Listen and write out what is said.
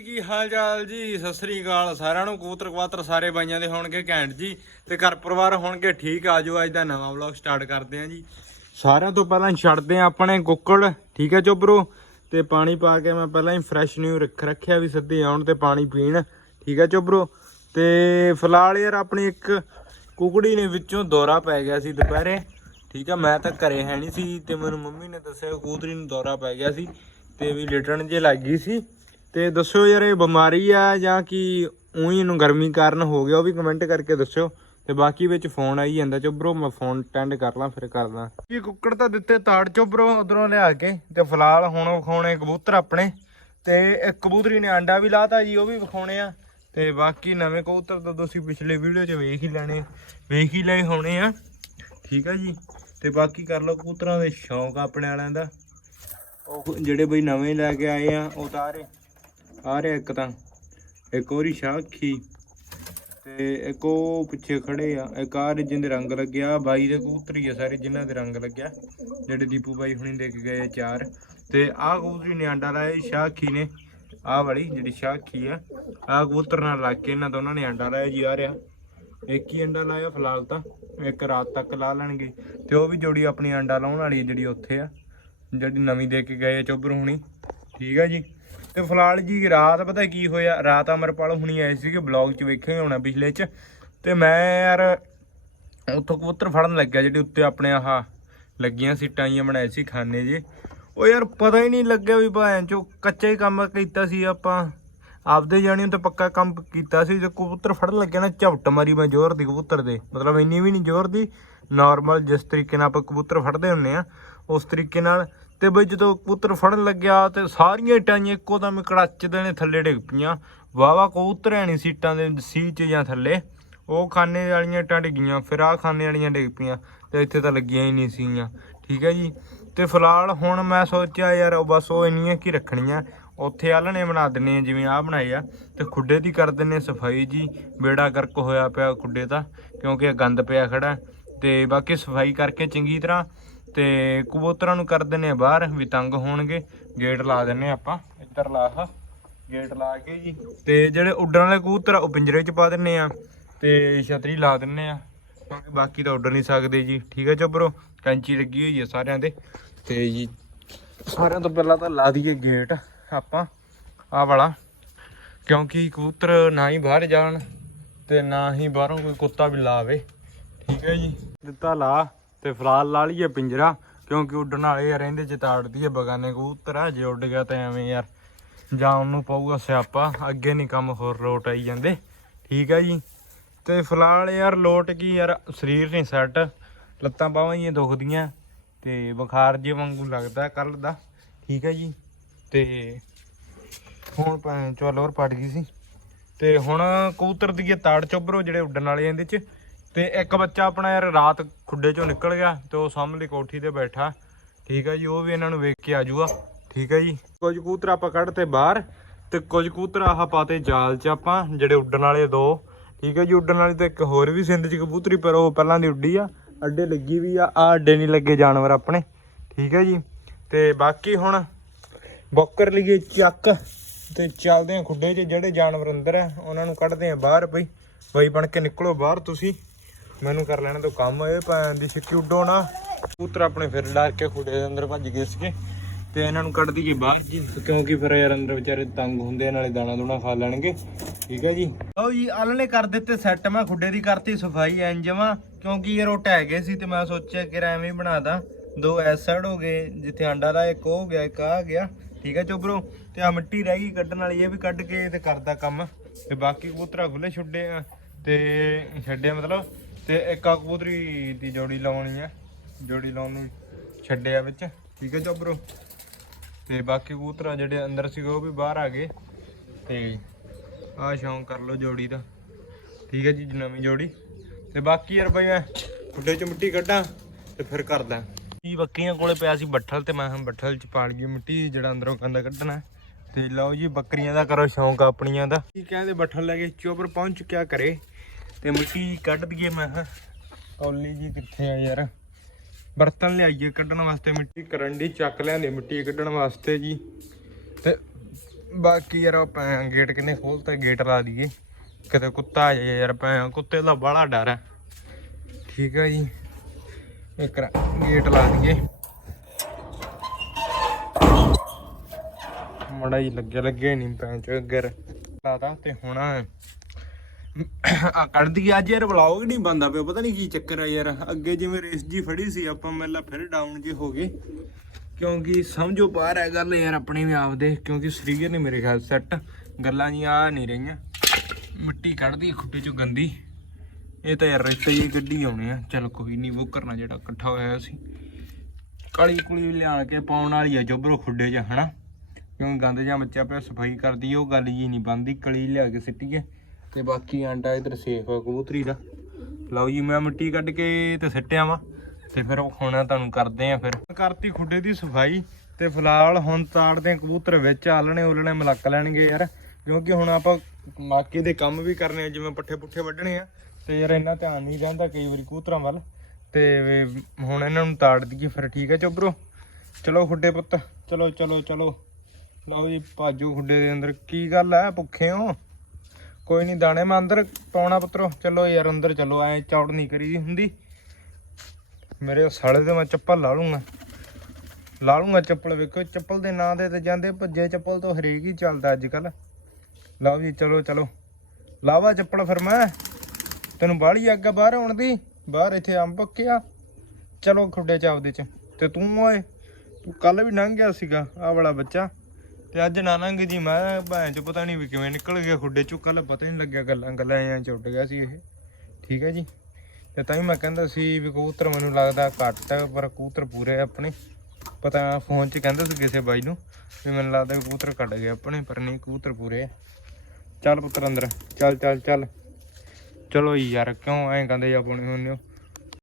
ਕੀ ਹਾਲ ਚਾਲ ਜੀ? ਸਤਿ ਸ੍ਰੀ ਅਕਾਲ। ਸਾਰਿਆਂ ਨੂੰ ਕੂਤਰ ਕਵਾਤਰ ਸਾਰੇ ਬਾਈਆਂ ਦੇ ਹੋਣਗੇ ਘੈਂਟ ਜੀ ਤੇ ਘਰ ਪਰਿਵਾਰ ਹੋਣਗੇ ਠੀਕ। ਆਜੋ, ਅੱਜ ਦਾ ਨਵਾਂ ਵਲੌਗ ਸਟਾਰਟ ਕਰਦੇ ਆਂ ਜੀ। ਸਾਰਿਆਂ ਤੋਂ ਪਹਿਲਾਂ ਛੱਡਦੇ ਆਂ ਆਪਣੇ ਕੁੱਕੜ, ਠੀਕ ਹੈ ਚੋਬਰੋ ਤੇ ਪਾਣੀ ਪਾ ਕੇ ਮੈਂ ਪਹਿਲਾਂ ਹੀ ਫਰੈਸ਼ ਨਿਊ ਰੱਖ ਰੱਖਿਆ ਵੀ ਸਿੱਧੇ ਆਉਣ ਤੇ ਪਾਣੀ ਪੀਣ, ਠੀਕ ਹੈ ਚੋਬਰੋ ਤੇ ਫਿਲਹਾਲ ਯਾਰ ਆਪਣੀ ਇੱਕ ਕੁਕੜੀ ਨੇ ਵਿੱਚੋਂ ਦੌਰਾ ਪੈ ਗਿਆ ਸੀ ਦੁਪਹਿਰੇ, ਠੀਕ ਆ ਮੈਂ ਤਾਂ ਘਰੇ ਹੈ ਨਹੀਂ ਸੀ ਤੇ ਮੈਨੂੰ ਮੰਮੀ ਨੇ ਦੱਸਿਆ ਕਬੂਤਰੀ ਨੂੰ ਦੌਰਾ ਪੈ ਗਿਆ ਸੀ ਤੇ ਵੀ ਲਿਟਣ ਜੇ ਲੱਗ ਗਈ ਸੀ। ਤੇ ਦੱਸਿਓ ਯਾਰ ਇਹ ਬਿਮਾਰੀ ਆ ਜਾਂ ਕਿ ਉਹੀ ਇਹਨੂੰ ਗਰਮੀ ਕਾਰਨ ਹੋ ਗਿਆ, ਉਹ ਵੀ ਕਮੈਂਟ ਕਰਕੇ ਦੱਸਿਓ। ਤੇ ਬਾਕੀ ਵਿੱਚ ਫੋਨ ਆਈ ਜਾਂਦਾ ਚੋਬਰੋ ਮੈਂ ਫੋਨ ਅਟੈਂਡ ਕਰ ਲਾਂ, ਫਿਰ ਕਰਦਾ। ਇਹ ਕੁੱਕੜ ਤਾਂ ਦਿੱਤੇ ਤਾੜ ਚੋਬਰੋ ਉਧਰੋਂ ਲਿਆ ਕੇ, ਤੇ ਫਿਲਹਾਲ ਹੁਣ ਵਿਖਾਉਣੇ ਕਬੂਤਰ ਆਪਣੇ। ਤੇ ਇੱਕ ਕਬੂਤਰੀ ਨੇ ਆਂਡਾ ਵੀ ਲਾਤਾ ਜੀ, ਉਹ ਵੀ ਵਿਖਾਉਣੇ ਆ। ਤੇ ਬਾਕੀ ਨਵੇਂ ਕਬੂਤਰ ਤਾਂ ਤੁਸੀਂ ਪਿਛਲੇ ਵੀਡੀਓ 'ਚ ਵੇਖ ਹੀ ਲੈਣੇ, ਵੇਖ ਹੀ ਲਏ ਹੋਣੇ ਆ। ਠੀਕ ਆ ਜੀ। ਤੇ ਬਾਕੀ ਕਰ ਲਓ ਕਬੂਤਰਾਂ ਦੇ ਸ਼ੌਂਕ ਆਪਣੇ ਵਾਲਿਆਂ ਦਾ। ਉਹ ਜਿਹੜੇ ਬਈ ਨਵੇਂ ਲੈ ਕੇ ਆਏ ਆ, ਉਹ ਤਾਂ ਆ ਰਿਹਾ ਇੱਕ ਤਾਂ, ਇੱਕ ਹੋਰੀ ਸ਼ਾਖੀ ਤੇ ਇੱਕ ਉਹ ਪਿੱਛੇ ਖੜੇ ਆ, ਇੱਕ ਆ ਰਹੇ ਜਿਹਦੇ ਰੰਗ ਲੱਗਿਆ ਬਾਈ ਦੇ ਕਬੂਤਰੀ ਆ ਸਾਰੇ ਜਿਨ੍ਹਾਂ ਦੇ ਰੰਗ ਲੱਗਿਆ, ਜਿਹੜੇ ਦੀਪੂ ਬਾਈ ਹੁਣੀ ਦੇ ਕੇ ਗਏ ਚਾਰ ਤੇ ਆਹ ਕਬੂਤਰੀ ਨੇ ਆਂਡਾ ਲਾਇਆ ਜੀ ਸ਼ਾਖੀ ਨੇ, ਆਹ ਵਾਲੀ ਜਿਹੜੀ ਸ਼ਾਖੀ ਆ, ਆਹ ਕਬੂਤਰ ਨਾਲ ਲੱਗ ਕੇ ਇਹਨਾਂ ਦੋਨਾਂ ਨੇ ਆਂਡਾ ਲਾਇਆ ਜੀ, ਆ ਰਿਹਾ। ਇੱਕ ਹੀ ਅੰਡਾ ਲਾਇਆ ਫਿਲਹਾਲ ਤਾਂ, ਇੱਕ ਰਾਤ ਤੱਕ ਲਾ ਲੈਣਗੇ ਤੇ ਉਹ ਵੀ ਜੋੜੀ ਆਪਣੀ ਅੰਡਾ ਲਾਉਣ ਵਾਲੀ ਜਿਹੜੀ ਉੱਥੇ ਆ, ਜਿਹੜੀ ਨਵੀਂ ਦੇ ਕੇ ਗਏ ਆ ਚੋਬਰ ਹੁਣੀ, ਠੀਕ ਆ ਜੀ? ਤੇ ਫਿਲਹਾਲ ਜੀ ਰਾਤ ਪਤਾ ਕੀ ਹੋਇਆ, ਰਾਤ ਅਮਰਪਾਲ ਹੁਣੀ ਆਏ ਸੀਗੇ ਬਲੌਗ 'ਚ ਵੇਖਿਆ ਹੀ ਹੋਣਾ ਪਿਛਲੇ 'ਚ। ਤੇ ਮੈਂ ਯਾਰ ਉੱਥੋਂ ਕਬੂਤਰ ਫੜਨ ਲੱਗਿਆ, ਜਿਹੜੇ ਉੱਤੇ ਆਪਣੇ ਆਹ ਲੱਗੀਆਂ ਸੀਟਾਂ ਜਿਹੀਆਂ ਬਣਾਏ ਸੀ ਖਾਨੇ ਜੇ। ਉਹ ਯਾਰ ਪਤਾ ਹੀ ਨਹੀਂ ਲੱਗਿਆ ਵੀ ਭਾਂ ਚੋ ਕੱਚਾ ਹੀ ਕੰਮ ਕੀਤਾ ਸੀ ਆਪਾਂ। ਆਪਦੇ ਜਾਣੀਆਂ ਤੇ ਪੱਕਾ ਕੰਮ ਕੀਤਾ ਸੀ ਜੇ ਕਬੂਤਰ ਫੜਨ ਲੱਗਿਆ ਨਾ, ਝਪਟ ਮਾਰੀ ਮੈਂ ਜ਼ੋਰ ਦੀ ਕਬੂਤਰ ਦੇ। ਮਤਲਬ ਇੰਨੀ ਵੀ ਨਹੀਂ ਜ਼ੋਰ ਦੀ ਨਾਰਮਲ ਜਿਸ ਤਰੀਕੇ ਨਾਲ ਆਪਾਂ ਕਬੂਤਰ ਫੜਦੇ ਹੁੰਨੇ ਆ, ਉਸ ਤਰੀਕੇ ਨਾਲ ਤੇ ਬਈ ਜਦੋਂ ਕਬੂਤਰ ਫੜਨ ਲੱਗਿਆ ਤੇ ਸਾਰੀਆਂ ਟਾਈਆਂ ਇੱਕੋ ਦਮ ਕੜਾਚਦੇ ਦੇਣੇ ਥੱਲੇ ਡਿੱਗ ਪਈਆਂ। ਵਾਵਾ ਕਬੂਤਰ ਐ ਨਹੀਂ ਸੀਟਾਂ ਦੇ ਸੀ ਚ ਜਾਂ ਥੱਲੇ। ਉਹ ਖਾਨੇ ਵਾਲੀਆਂ ਇੱਟਾਂ ਡਿੱਗੀਆਂ, ਫਿਰ ਆਹ ਖਾਨੇ ਵਾਲੀਆਂ ਡਿੱਗ ਪਈਆਂ ਤੇ ਇੱਥੇ ਤਾਂ ਲੱਗੀਆਂ ਹੀ ਨਹੀਂ ਸੀਗੀਆਂ। ਠੀਕ ਹੈ ਜੀ? ਤੇ ਫਿਲਹਾਲ ਹੁਣ ਮੈਂ ਸੋਚਿਆ ਯਾਰ ਉਹ ਬਸ ਉਹ ਇੰਨੀਆਂ ਕੀ ਰੱਖਣੀਆਂ? ਉੱਥੇ ਆਲਣੇ ਬਣਾ ਦਿੰਨੇ ਆ, ਜਿਵੇਂ ਆਹ ਬਣਾਏ ਆ। ਤੇ ਖੁੱਡੇ ਦੀ ਕਰ ਦਿੰਨੇ ਸਫ਼ਾਈ ਜੀ। ਬੇੜਾ ਗਰਕ ਹੋਇਆ ਪਿਆ ਖੁੱਡੇ ਦਾ, ਕਿਉਂਕਿ ਇਹ ਗੰਦ ਪਿਆ ਖੜਾ। ਤੇ ਬਾਕੀ ਸਫ਼ਾਈ ਕਰਕੇ ਚੰਗੀ ਤਰ੍ਹਾਂ ਤੇ ਕਬੂਤਰਾਂ ਨੂੰ ਕਰ ਦਿੰਨੇ ਆ ਬਾਹਰ ਵੀ ਤੰਗ ਹੋਣਗੇ। ਗੇਟ ਲਾ ਦਿੰਨੇ ਆ ਆਪਾਂ। ਇੱਧਰ ਲਾ ਗੇਟ ਲਾ ਕੇ ਜੀ। ਤੇ ਜਿਹੜੇ ਉੱਡਣ ਵਾਲੇ ਕਬੂਤਰ ਆ, ਉਹ ਪਿੰਜਰੇ 'ਚ ਪਾ ਦਿੰਨੇ ਆ ਤੇ ਛਤਰੀ ਲਾ ਦਿੰਨੇ ਆ। ਕਿਉਂਕਿ ਬਾਕੀ ਤਾਂ ਉੱਡ ਨਹੀਂ ਸਕਦੇ ਜੀ। ਠੀਕ ਹੈ ਚੋਬਰੋ ਕੈਂਚੀ ਲੱਗੀ ਹੋਈ ਹੈ ਸਾਰਿਆਂ ਦੇ। ਤੇ ਜੀ ਸਾਰਿਆਂ ਤੋਂ ਪਹਿਲਾਂ ਤਾਂ ਲਾ ਦਈਏ ਗੇਟ ਆਪਾਂ ਆ ਵਾਲਾ। ਕਿਉਂਕਿ ਕਬੂਤਰ ਨਾ ਹੀ ਬਾਹਰ ਜਾਣ ਤੇ ਨਾ ਹੀ ਬਾਹਰੋਂ ਕੋਈ ਕੁੱਤਾ ਵੀ ਲਾਵੇ। ਠੀਕ ਹੈ ਜੀ। ਦਿੱਤਾ ਲਾ। ਤੇ ਫਿਲਹਾਲ ਲਾ ਲਈਏ ਪਿੰਜਰਾ, ਕਿਉਂਕਿ ਉੱਡਣ ਵਾਲੇ ਯਾਰ ਇਹਦੇ ਚ ਤਾੜਦੀ ਹੈ ਬਗਾਨੇ ਕਬੂਤਰ ਆ, ਜੇ ਉੱਡ ਗਿਆ ਤਾਂ ਐਵੇਂ ਯਾਰ, ਜਾਂ ਉਹਨੂੰ ਪਊਗਾ ਸਿਆਪਾ, ਅੱਗੇ ਨਹੀਂ ਕੰਮ ਹੋਰ ਲੋਟ ਆਈ ਜਾਂਦੇ, ਠੀਕ ਹੈ ਜੀ? ਤੇ ਫਿਲਹਾਲ ਯਾਰ ਲੋਟ ਕੀ ਯਾਰ, ਸਰੀਰ ਨਹੀਂ ਸੈੱਟ, ਲੱਤਾਂ ਬਾਹਾਂ ਜੀਆਂ ਦੁਖਦੀਆਂ, ਤੇ ਬੁਖਾਰ ਜੇ ਵਾਂਗੂ ਲੱਗਦਾ ਕੱਲ ਦਾ, ਠੀਕ ਹੈ ਜੀ? ਤੇ ਹੁਣ ਭੈਣ ਹੋਰ ਲੋਰ ਪੜ ਗਈ ਸੀ, ਤੇ ਹੁਣ ਕਬੂਤਰ ਦੀ ਇਹ ਤਾੜ ਚੋਬਰੋ ਜਿਹੜੇ ਉੱਡਣ ਵਾਲੇ ਇਹਦੇ ਚ ਤੇ ਇੱਕ ਬੱਚਾ ਆਪਣਾ ਯਾਰ ਰਾਤ ਖੁੱਡੇ ਚੋਂ ਨਿਕਲ ਗਿਆ ਤੇ ਉਹ ਸਾਹਮਣੇ ਕੋਠੀ ਤੇ ਬੈਠਾ। ਠੀਕ ਹੈ ਜੀ, ਉਹ ਵੀ ਇਹਨਾਂ ਨੂੰ ਵੇਖ ਕੇ ਆ ਜਾਊਗਾ। ਠੀਕ ਹੈ ਜੀ। ਕੁਝ ਕਬੂਤਰ ਆਪਾਂ ਕੱਢਤੇ ਬਾਹਰ ਤੇ ਕੁਝ ਕਬੂਤਰ ਆਹ ਪਾਤੇ ਜਾਲ 'ਚ ਆਪਾਂ, ਜਿਹੜੇ ਉੱਡਣ ਵਾਲੇ ਦੋ। ਠੀਕ ਹੈ ਜੀ, ਉੱਡਣ ਵਾਲੀ ਤੇ ਇੱਕ ਹੋਰ ਵੀ ਸਿੰਧ 'ਚ ਕਬੂਤਰੀ, ਪਰ ਉਹ ਪਹਿਲਾਂ ਦੀ ਉੱਡੀ ਆ। ਅੱਡੇ ਲੱਗੀ ਵੀ ਆ ਆ ਅੱਡੇ ਨਹੀਂ ਲੱਗੇ ਜਾਨਵਰ ਆਪਣੇ। ਠੀਕ ਹੈ ਜੀ। ਤੇ ਬਾਕੀ ਹੁਣ ਬੋਕਰ ਲਈਏ ਚੱਕ ਤੇ ਚੱਲਦੇ ਆ ਖੁੱਡੇ 'ਚ, ਜਿਹੜੇ ਜਾਨਵਰ ਅੰਦਰ ਆ, ਉਹਨਾਂ ਨੂੰ ਕੱਢਦੇ ਆ ਬਾਹਰ ਬਈ। ਬਈ ਬਣ ਕੇ ਨਿਕਲੋ ਬਾਹਰ ਤੁਸੀਂ। ਮੈਨੂੰ ਕਰ ਲੈਣਾ ਤੋਂ ਕੰਮ ਇਹ ਭੈਣ ਦੀ ਛਿੱਕੀ ਉੱਡੋ ਨਾ। ਕਬੂਤਰ ਆਪਣੇ ਫਿਰ ਡਰ ਕੇ ਖੁੱਡੇ ਦੇ ਅੰਦਰ ਭੱਜ ਗਏ ਸੀਗੇ ਤੇ ਇਹਨਾਂ ਨੂੰ ਕੱਢ ਦਈਏ ਬਾਹਰ ਜੀ ਕਿਉਂਕਿ ਫਿਰ ਯਾਰ ਅੰਦਰ ਵਿਚਾਰੇ ਤੰਗ ਹੁੰਦੇ ਆ, ਨਾਲੇ ਦਾਣਾ ਦੂਣਾ ਖਾ ਲੈਣਗੇ। ਠੀਕ ਹੈ ਜੀ? ਲਓ ਜੀ ਆਲਣੇ ਕਰ ਦਿੱਤੇ ਸੈੱਟ ਮੈਂ ਖੁੱਡੇ ਦੀ ਕਰਤੀ ਸਫ਼ਾਈ ਐਂ ਕਿਉਂਕਿ ਯਾਰ ਉਹ ਟਹਿ ਗਏ ਸੀ ਤੇ ਮੈਂ ਸੋਚਿਆ ਕਿ ਐਵੇਂ ਹੀ ਬਣਾ ਦਾਂ। ਦੋ ਐਸ ਸਾਈਡ ਹੋ ਗਏ ਜਿੱਥੇ ਆਂਡਾ ਦਾ ਇੱਕ ਉਹ ਹੋ ਗਿਆ ਇੱਕ ਆ ਗਿਆ। ਠੀਕ ਹੈ ਚੋਬਰੋ? ਤੇ ਆ ਮਿੱਟੀ ਰਹਿ ਗਈ ਕੱਢਣ ਵਾਲੀ ਇਹ ਵੀ ਕੱਢ ਕੇ ਤੇ ਕਰਦਾ ਕੰਮ। ਤੇ ਬਾਕੀ ਕਬੂਤਰਾ ਖੁੱਲੇ ਛੱਡੇ ਆ ਤੇ ਛੱਡਿਆ ਮਤਲਬ ਤੇ ਇੱਕ ਆ ਕਬੂਤਰੀ ਦੀ ਜੋੜੀ ਲਾਉਣੀ ਆ। ਜੋੜੀ ਲਾਉਣ ਨੂੰ ਛੱਡਿਆ ਵਿੱਚ। ਠੀਕ ਹੈ ਚੋਬਰੋ ਤੇ ਬਾਕੀ ਕਬੂਤਰ ਜਿਹੜੇ ਅੰਦਰ ਸੀਗੇ ਉਹ ਵੀ ਬਾਹਰ ਆ ਗਏ। ਤੇ ਆਹ ਸ਼ੌਂਕ ਕਰ ਲਓ ਜੋੜੀ ਦਾ। ਠੀਕ ਹੈ ਜੀ, ਨਵੀਂ ਜੋੜੀ। ਤੇ ਬਾਕੀ ਯਾਰ ਬਈ ਮੈਂ ਖੁੱਡੇ ਚ ਮਿੱਟੀ ਕੱਢਾਂ ਤੇ ਫਿਰ ਕਰਦਾ। ਕੀ ਬੱਕਰੀਆਂ ਕੋਲੇ ਪਿਆ ਸੀ ਬੱਠਲ ਤੇ ਮੈਂ ਹਾਂ ਬੱਠਲ ਚ ਪਾ ਲਈ ਮਿੱਟੀ, ਜਿਹੜਾ ਅੰਦਰੋਂ ਕੰਦਾ ਕੱਢਣਾ। ਤੇ ਲਓ ਜੀ, ਬੱਕਰੀਆਂ ਦਾ ਕਰੋ ਸ਼ੌਂਕ ਆਪਣੀਆਂ ਦਾ। ਕੀ ਕਹਿੰਦੇ ਬੱਠਲ ਲੈ ਕੇ? ਚੋਬਰ ਪਹੁੰਚ ਚੁੱਕਿਆ ਕਰੇ ਤੇ ਮਿੱਟੀ ਕੱਢ ਦਈਏ ਮੈਂ ਹਾਂ ਕੌਲੀ ਜੀ ਕਿੱਥੇ ਆ ਯਾਰ? ਬਰਤਨ ਲਿਆਈਏ ਕੱਢਣ ਵਾਸਤੇ, ਮਿੱਟੀ ਕਰਨ ਦੀ ਚੱਕ ਲਿਆਂਦੇ ਮਿੱਟੀ ਕੱਢਣ ਵਾਸਤੇ ਜੀ। ਤੇ ਬਾਕੀ ਯਾਰ ਆਪਾਂ ਗੇਟ ਕਿੰਨੇ ਖੋਲਤਾ, ਗੇਟ ਲਾ ਦਈਏ। ਕਿਤੇ ਕੁੱਤਾ ਆ ਜਾਏ ਯਾਰ ਆਪਾਂ ਕੁੱਤੇ ਦਾ ਬੜਾ ਡਰ ਹੈ। ਠੀਕ ਹੈ ਜੀ। ਇੱਕ ਗੇਟ ਲਾ ਦਈਏ। ਮੜਾ ਹੀ ਲੱਗੇ ਲੱਗੇ ਨਹੀਂ ਪੈਂਚ ਅੱਗਰ ਲਾਤਾ ਤੇ ਹੁਣ ਆ ਕੱਢਦੀ ਅੱਜ ਯਾਰ ਵਲੌਗ ਨਹੀਂ ਬੰਦਾ ਪਿਆ, ਪਤਾ ਨਹੀਂ ਕੀ ਚੱਕਰ ਆ ਯਾਰ। ਅੱਗੇ ਜਿਵੇਂ ਰੇਸ ਜੀ ਫੜੀ ਸੀ, ਆਪਾਂ ਮੈਲਾ ਫਿਰ ਡਾਊਨ ਜੇ ਹੋ ਗਏ। ਕਿਉਂਕਿ ਸਮਝੋ ਬਾਹਰ ਹੈ ਗੱਲ ਯਾਰ ਆਪਣੇ ਵੀ ਆਪਦੇ, ਕਿਉਂਕਿ ਸਰੀਰ ਨੇ ਮੇਰੇ ਖਿਆਲ ਸੈੱਟ ਗੱਲਾਂ ਜੀ ਆ ਨਹੀਂ ਰਹੀਆਂ। ਮਿੱਟੀ ਕੱਢਦੀ ਖੁੱਟੇ ਚੋਂ ਗੰਦੀ। ਇਹ ਤਾਂ ਯਾਰ ਰੇਤੇ ਜੀ ਗੱਡੀ ਆਉਣੇ ਆ। ਚਲ ਕੋਈ ਨਹੀਂ ਉਹ ਕਰਨਾ ਜਿਹੜਾ ਇਕੱਠਾ ਹੋਇਆ ਸੀ। ਕਾਲੀ ਕੁਲੀ ਲਿਆ ਕੇ ਪਾਉਣ ਵਾਲੀ ਆ ਜੋਬਰੋ ਖੁੱਡੇ 'ਚ, ਹਨਾ? ਕਿਉਂਕਿ ਗੰਦ ਜਾਂ ਬੱਚਾ ਪਿਆ, ਸਫ਼ਾਈ ਕਰਦੀ ਉਹ ਗੱਲ ਜੀ ਨਹੀਂ ਬੰਦੀ ਕਲੀ ਲਿਆ ਕੇ ਸਿੱਟੀਏ। ਤੇ ਬਾਕੀ ਆਂਡਾ ਇਧਰ ਸੇਫ ਆ ਕਬੂਤਰੀ ਦਾ। ਲਓ ਜੀ, ਮੈਂ ਮਿੱਟੀ ਕੱਢ ਕੇ ਤੇ ਸਿੱਟਿਆ ਵਾ। ਤੇ ਫਿਰ ਉਹ ਖਾਣਾ ਤੁਹਾਨੂੰ ਕਰਦੇ ਆ ਫਿਰ। ਕਰਤੀ ਖੁੱਡੇ ਦੀ ਸਫ਼ਾਈ ਤੇ ਫਿਲਹਾਲ ਹੁਣ ਤਾੜਦੇ ਆ ਕਬੂਤਰ ਵਿੱਚ, ਆਲਣੇ ਉਲਣੇ ਮਲੱਕ ਲੈਣਗੇ ਯਾਰ। ਕਿਉਂਕਿ ਹੁਣ ਆਪਾਂ ਮਾਕੇ ਦੇ ਕੰਮ ਵੀ ਕਰਨੇ ਆ, ਜਿਵੇਂ ਪੱਠੇ ਪੁੱਠੇ ਵੱਢਣੇ ਆ। ਤੇ ਯਾਰ ਇੰਨਾ ਧਿਆਨ ਨਹੀਂ ਰਹਿੰਦਾ ਕਈ ਵਾਰੀ ਕਬੂਤਰਾਂ ਵੱਲ। ਤੇ ਹੁਣ ਇਹਨਾਂ ਨੂੰ ਤਾੜ ਦਈਏ ਫਿਰ ਠੀਕ ਹੈ ਚੋਬਰੋ ਚਲੋ ਖੁੱਡੇ ਪੁੱਤ, ਚਲੋ ਚਲੋ ਚਲੋ। ਲਓ ਜੀ, ਭਾਜੂ ਖੁੱਡੇ ਦੇ ਅੰਦਰ। ਕੀ ਗੱਲ ਹੈ ਭੁੱਖੇ ਹੋ ਕੋਈ ਨਹੀਂ ਦਾਣੇ, ਮੈਂ ਅੰਦਰ ਪਾਉਣਾ ਪੁੱਤਰੋ। ਚਲੋ ਯਾਰ, ਅੰਦਰ ਚਲੋ, ਐ ਚੌੜ ਨਹੀਂ ਕਰੀ ਹੁੰਦੀ। ਮੇਰੇ ਸਾਲੇ ਤੇ ਮੈਂ ਚੱਪਲ ਲਾ ਲੂੰਗਾ। ਲਾ ਲੂੰਗਾ ਚੱਪਲ ਵੇਖੋ ਚੱਪਲ ਦੇ ਨਾਂ ਦੇ ਤੇ ਜਾਂਦੇ ਭੱਜੇ ਚੱਪਲ ਤੋਂ, ਹਰੇਕ ਹੀ ਚੱਲਦਾ ਅੱਜ ਕੱਲ ਲਓ ਜੀ, ਚਲੋ ਚਲੋ। ਲਾਵਾ ਚੱਪਲ ਫਿਰ ਮੈਂ। ਤੈਨੂੰ ਬਾਹਲੀ ਅੱਗ ਆ, ਬਾਹਰ ਆਉਣ ਦੀ। ਬਾਹਰ ਇੱਥੇ ਅੰਬ ਪੱਕਿਆ ਚਲੋ, ਖੁੱਡੇ ਚ ਆਪਦੇ ਚ। ਤੇ ਤੂੰ ਓਏ, ਤੂੰ ਕੱਲ ਵੀ ਲੰਘ ਗਿਆ ਸੀਗਾ ਆ ਵਾਲਾ ਬੱਚਾ। ਤੇ ਅੱਜ ਨਾ ਲੰਘ ਜੀ ਮੈਂ ਭੈਣ ਚ ਪਤਾ ਨਹੀਂ ਵੀ ਕਿਵੇਂ ਨਿਕਲ ਗਿਆ ਖੁੱਡੇ ਚੋਂ ਕੱਲ ਪਤਾ ਹੀ ਨਹੀਂ ਲੱਗਿਆ ਗੱਲਾਂ ਗੱਲਾਂ ਐਂ ਚੁੱਟ ਗਿਆ ਸੀ ਇਹ। ਠੀਕ ਹੈ ਜੀ? ਤੇ ਤਾਂ ਹੀ ਮੈਂ ਕਹਿੰਦਾ ਸੀ ਵੀ ਕਬੂਤਰ ਮੈਨੂੰ ਲੱਗਦਾ ਘੱਟ ਪਰ ਕਬੂਤਰ ਪੂਰੇ ਆਪਣੇ। ਪਤਾ ਫੋਨ 'ਚ ਕਹਿੰਦਾ ਸੀ ਕਿਸੇ ਬਾਈ ਨੂੰ ਵੀ ਮੈਨੂੰ ਲੱਗਦਾ ਕਬੂਤਰ ਕੱਢ ਗਏ ਆਪਣੇ, ਪਰ ਨਹੀਂ, ਕਬੂਤਰ ਪੂਰੇ ਚੱਲ ਪੁੱਤਰ ਅੰਦਰ, ਚੱਲ ਚੱਲ ਚੱਲ। ਚਲੋ ਯਾਰ, ਕਿਉਂ ਐਂ ਕਹਿੰਦੇ ਆਪਣੇ ਹੁੰਦੇ ਹੋ?